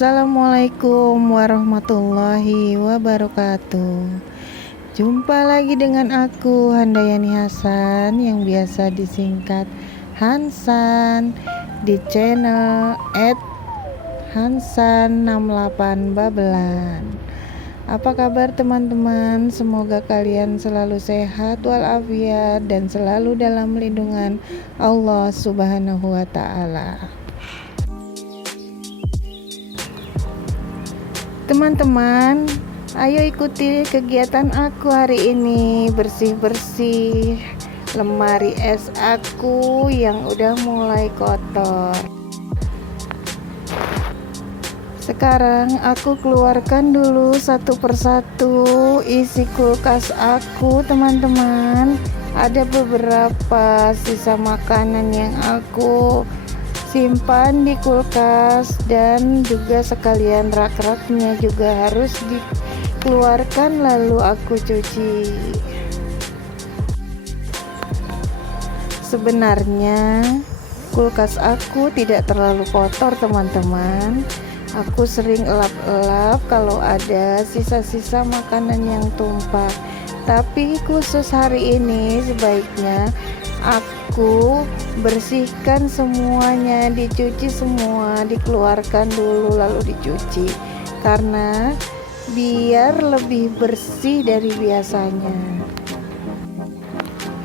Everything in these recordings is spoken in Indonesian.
Assalamualaikum warahmatullahi wabarakatuh. Jumpa lagi dengan aku, Handayani Hasan, yang biasa disingkat Hansan, di channel @hansan68babelan. Apa kabar teman-teman? Semoga kalian selalu sehat walafiat dan selalu dalam lindungan Allah Subhanahu wa Ta'ala. Teman-teman, ayo ikuti kegiatan aku hari ini, bersih-bersih lemari es aku yang udah mulai kotor. Sekarang aku keluarkan dulu satu persatu isi kulkas aku, teman-teman. Ada beberapa sisa makanan yang aku simpan di kulkas, dan juga sekalian rak-raknya juga harus dikeluarkan lalu aku cuci. Sebenarnya kulkas aku tidak terlalu kotor, teman-teman. Aku sering elap-elap kalau ada sisa-sisa makanan yang tumpah, tapi khusus hari ini sebaiknya aku bersihkan semuanya, dicuci semua, dikeluarkan dulu lalu dicuci, karena biar lebih bersih dari biasanya.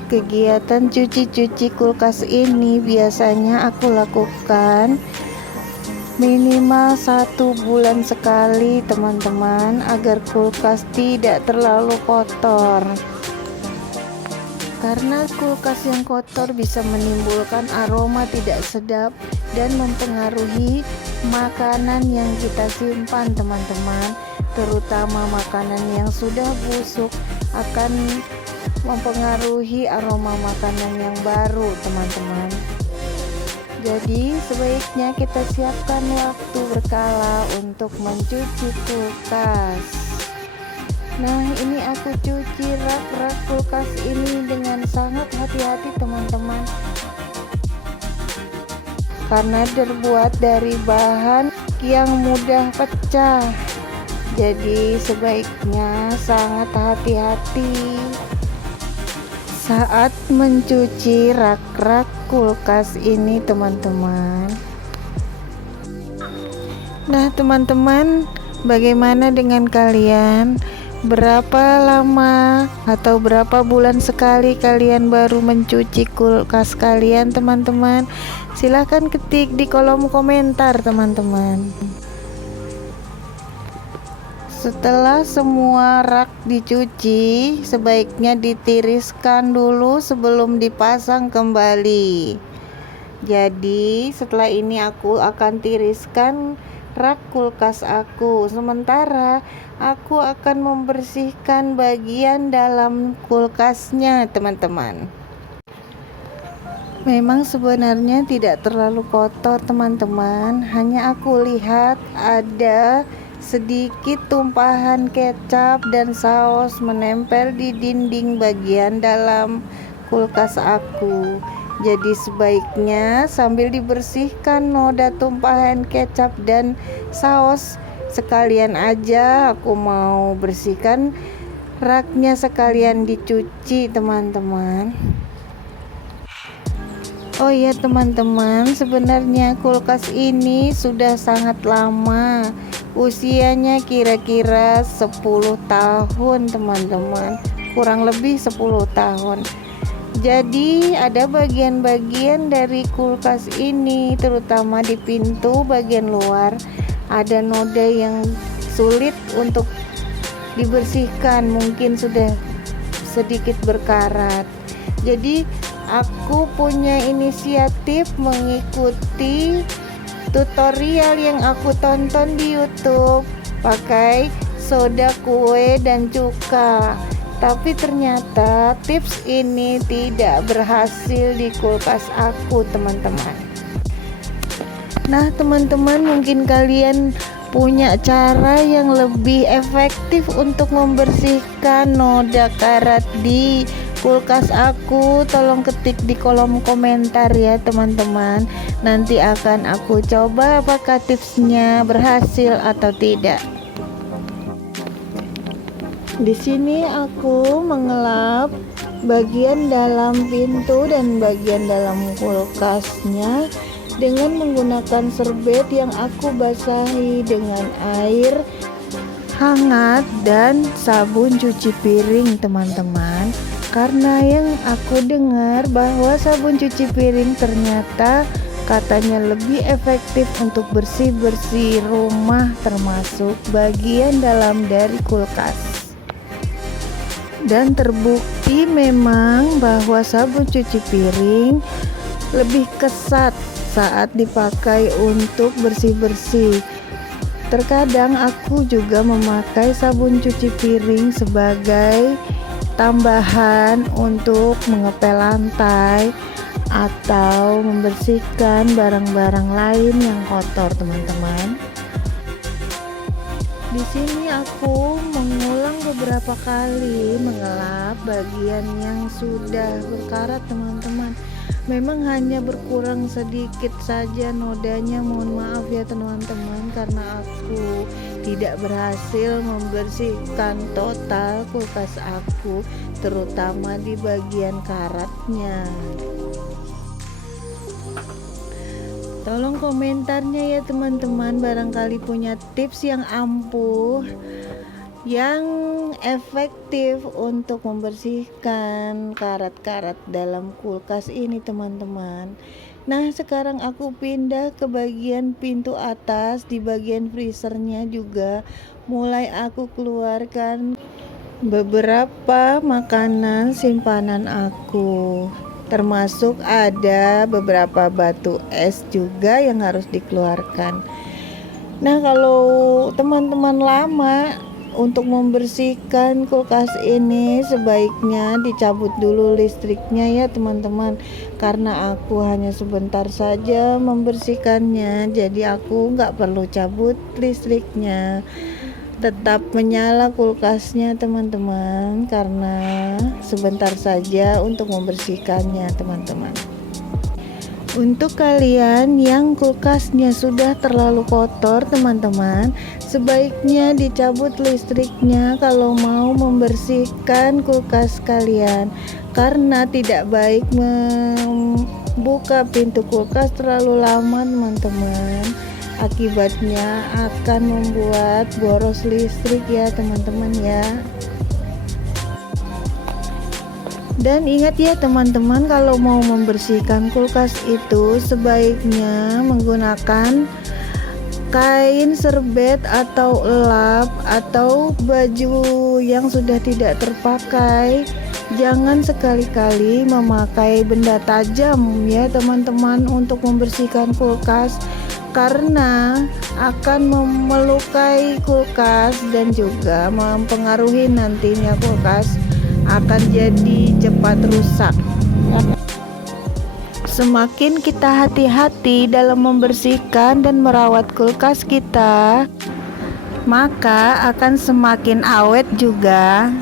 Kegiatan cuci-cuci kulkas ini biasanya aku lakukan minimal 1 bulan sekali, teman-teman, agar kulkas tidak terlalu kotor. Karena kulkas yang kotor bisa menimbulkan aroma tidak sedap dan mempengaruhi makanan yang kita simpan, teman-teman. Terutama makanan yang sudah busuk akan mempengaruhi aroma makanan yang baru, teman-teman. Jadi sebaiknya kita siapkan waktu berkala untuk mencuci kulkas. Nah, ini aku cuci rak-rak kulkas ini dengan sangat hati-hati, teman-teman, karena terbuat dari bahan yang mudah pecah. Jadi sebaiknya sangat hati-hati saat mencuci rak-rak kulkas ini, teman-teman. Nah, teman-teman, bagaimana dengan kalian? Berapa lama atau berapa bulan sekali kalian baru mencuci kulkas kalian, teman-teman? Silahkan ketik di kolom komentar, teman-teman. Setelah semua rak dicuci, sebaiknya ditiriskan dulu sebelum dipasang kembali. Jadi setelah ini aku akan tiriskan rak kulkas aku, sementara aku akan membersihkan bagian dalam kulkasnya, teman-teman. Memang sebenarnya tidak terlalu kotor, teman-teman, hanya aku lihat ada sedikit tumpahan kecap dan saus menempel di dinding bagian dalam kulkas aku. Jadi sebaiknya sambil dibersihkan noda tumpahan kecap dan saus, sekalian aja aku mau bersihkan raknya sekalian dicuci, teman-teman. Oh iya, teman-teman, sebenarnya kulkas ini sudah sangat lama. Usianya kira-kira 10 tahun, teman-teman. Kurang lebih 10 tahun. Jadi ada bagian-bagian dari kulkas ini, terutama di pintu bagian luar, ada noda yang sulit untuk dibersihkan, mungkin sudah sedikit berkarat. Jadi aku punya inisiatif mengikuti tutorial yang aku tonton di YouTube pakai soda kue dan cuka. Tapi ternyata tips ini tidak berhasil di kulkas aku, teman-teman. Nah, teman-teman, mungkin kalian punya cara yang lebih efektif untuk membersihkan noda karat di kulkas aku? Tolong ketik di kolom komentar ya teman-teman. Nanti akan aku coba apakah tipsnya berhasil atau tidak. Di sini aku mengelap bagian dalam pintu dan bagian dalam kulkasnya dengan menggunakan serbet yang aku basahi dengan air hangat dan sabun cuci piring teman-teman. Karena yang aku dengar bahwa sabun cuci piring ternyata katanya lebih efektif untuk bersih-bersih rumah, termasuk bagian dalam dari kulkas. Dan terbukti memang bahwa sabun cuci piring lebih kesat saat dipakai untuk bersih-bersih. Terkadang aku juga memakai sabun cuci piring sebagai tambahan untuk mengepel lantai atau membersihkan barang-barang lain yang kotor teman-teman. Di sini aku mengulang beberapa kali mengelap bagian yang sudah berkarat teman-teman. Memang hanya berkurang sedikit saja nodanya, mohon maaf ya teman-teman, karena aku tidak berhasil membersihkan total kulkas aku, terutama di bagian karatnya. Tolong komentarnya ya teman-teman, barangkali punya tips yang ampuh, yang efektif untuk membersihkan karat-karat dalam kulkas ini teman-teman. Nah, sekarang aku pindah ke bagian pintu atas. Di bagian freezernya juga mulai aku keluarkan beberapa makanan simpanan aku, termasuk ada beberapa batu es juga yang harus dikeluarkan. Nah, kalau teman-teman lama untuk membersihkan kulkas ini, sebaiknya dicabut dulu listriknya ya teman-teman, karena aku hanya sebentar saja membersihkannya, jadi aku nggak perlu cabut listriknya. Tetap menyala kulkasnya teman-teman, karena sebentar saja untuk membersihkannya teman-teman. Untuk kalian yang kulkasnya sudah terlalu kotor teman-teman, sebaiknya dicabut listriknya kalau mau membersihkan kulkas kalian, karena tidak baik membuka pintu kulkas terlalu lama teman-teman. Akibatnya akan membuat boros listrik ya teman-teman ya. Dan ingat ya teman-teman, kalau mau membersihkan kulkas itu sebaiknya menggunakan kain serbet atau elap atau baju yang sudah tidak terpakai. Jangan sekali-kali memakai benda tajam ya teman-teman untuk membersihkan kulkas, karena akan melukai kulkas dan juga mempengaruhi nantinya kulkas akan jadi cepat rusak. Semakin kita hati-hati dalam membersihkan dan merawat kulkas kita, maka akan semakin awet juga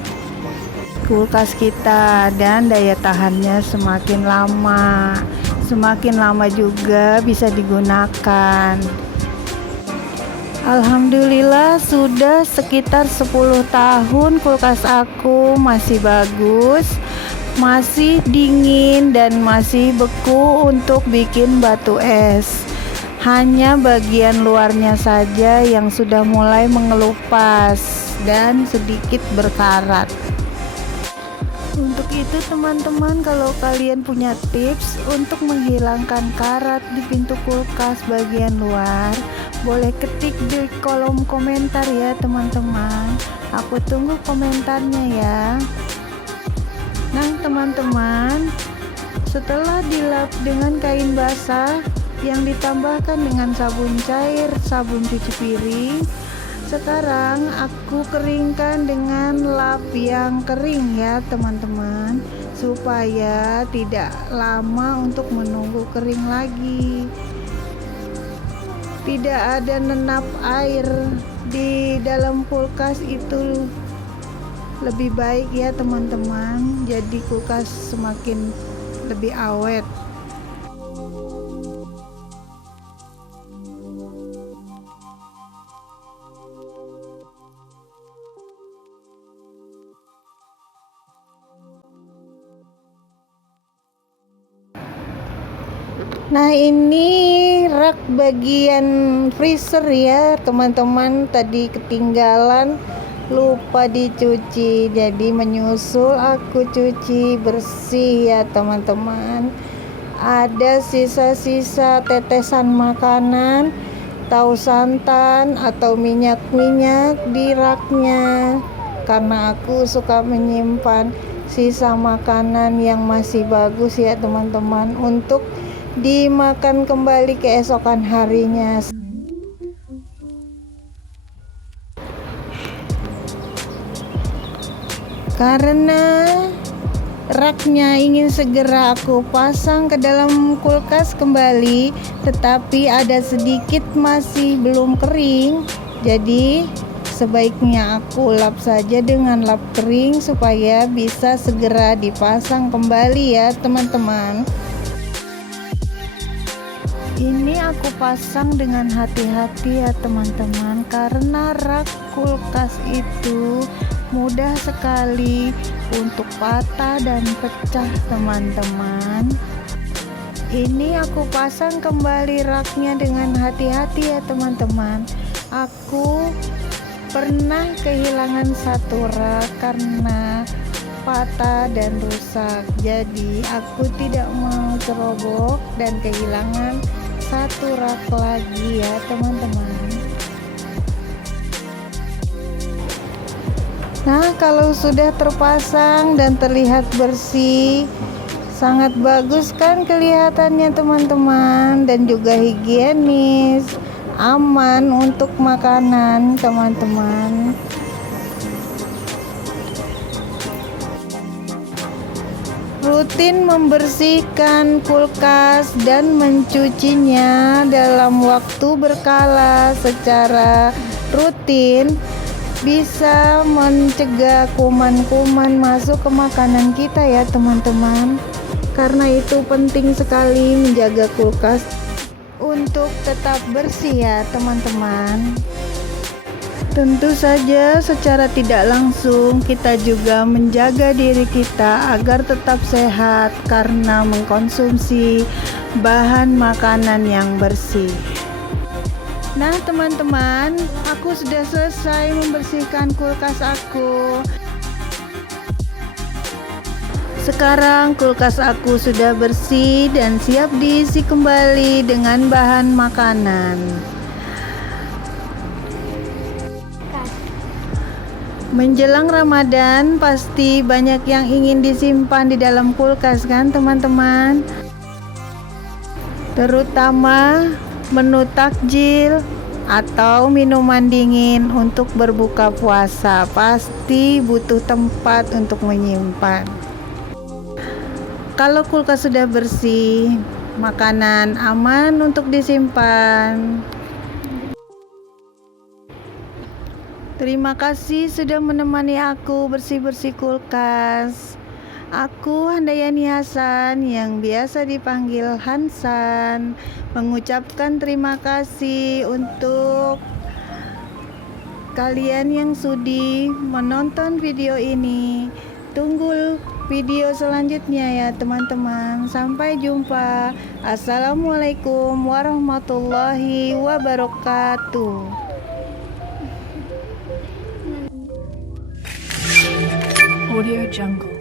kulkas kita dan daya tahannya semakin lama. Semakin lama juga bisa digunakan. Alhamdulillah sudah sekitar 10 tahun kulkas aku masih bagus, masih dingin dan masih beku untuk bikin batu es. Hanya bagian luarnya saja yang sudah mulai mengelupas dan sedikit berkarat. Untuk itu teman-teman, kalau kalian punya tips untuk menghilangkan karat di pintu kulkas bagian luar, boleh ketik di kolom komentar ya teman-teman. Aku tunggu komentarnya ya. Nah teman-teman, setelah dilap dengan kain basah yang ditambahkan dengan sabun cair, sabun cuci piring, sekarang aku keringkan dengan lap yang kering ya teman-teman, supaya tidak lama untuk menunggu kering lagi. Tidak ada nenap air di dalam kulkas itu lebih baik ya teman-teman, jadi kulkas semakin lebih awet. Nah, ini rak bagian freezer ya teman-teman, tadi ketinggalan, lupa dicuci, jadi menyusul aku cuci bersih ya teman-teman. Ada sisa-sisa tetesan makanan, tahu santan atau minyak-minyak di raknya, karena aku suka menyimpan sisa makanan yang masih bagus ya teman-teman, untuk dimakan kembali keesokan harinya. Karena raknya ingin segera aku pasang ke dalam kulkas kembali, tetapi ada sedikit masih belum kering, jadi sebaiknya aku lap saja dengan lap kering supaya bisa segera dipasang kembali ya teman-teman. Ini aku pasang dengan hati-hati ya teman-teman, karena rak kulkas itu mudah sekali untuk patah dan pecah teman-teman. Ini aku pasang kembali raknya dengan hati-hati ya teman-teman. Aku pernah kehilangan satu rak karena patah dan rusak, jadi aku tidak mau ceroboh dan kehilangan satu rak lagi ya teman-teman. Nah, kalau sudah terpasang dan terlihat bersih, sangat bagus kan kelihatannya teman-teman, dan juga higienis, aman untuk makanan teman-teman. Rutin membersihkan kulkas dan mencucinya dalam waktu berkala secara rutin bisa mencegah kuman-kuman masuk ke makanan kita ya teman-teman. Karena itu penting sekali menjaga kulkas untuk tetap bersih ya teman-teman. Tentu saja secara tidak langsung kita juga menjaga diri kita agar tetap sehat karena mengkonsumsi bahan makanan yang bersih. Nah teman-teman, aku sudah selesai membersihkan kulkas aku. Sekarang kulkas aku sudah bersih dan siap diisi kembali dengan bahan makanan. Menjelang Ramadan pasti banyak yang ingin disimpan di dalam kulkas kan teman-teman, terutama menu takjil atau minuman dingin untuk berbuka puasa, pasti butuh tempat untuk menyimpan. Kalau kulkas sudah bersih, makanan aman untuk disimpan. Terima kasih sudah menemani aku bersih-bersih kulkas. Aku Handayani Hasan yang biasa dipanggil Hansan, mengucapkan terima kasih untuk kalian yang sudi menonton video ini. Tunggu video selanjutnya ya teman-teman. Sampai jumpa. Assalamualaikum warahmatullahi wabarakatuh. Audio Jungle.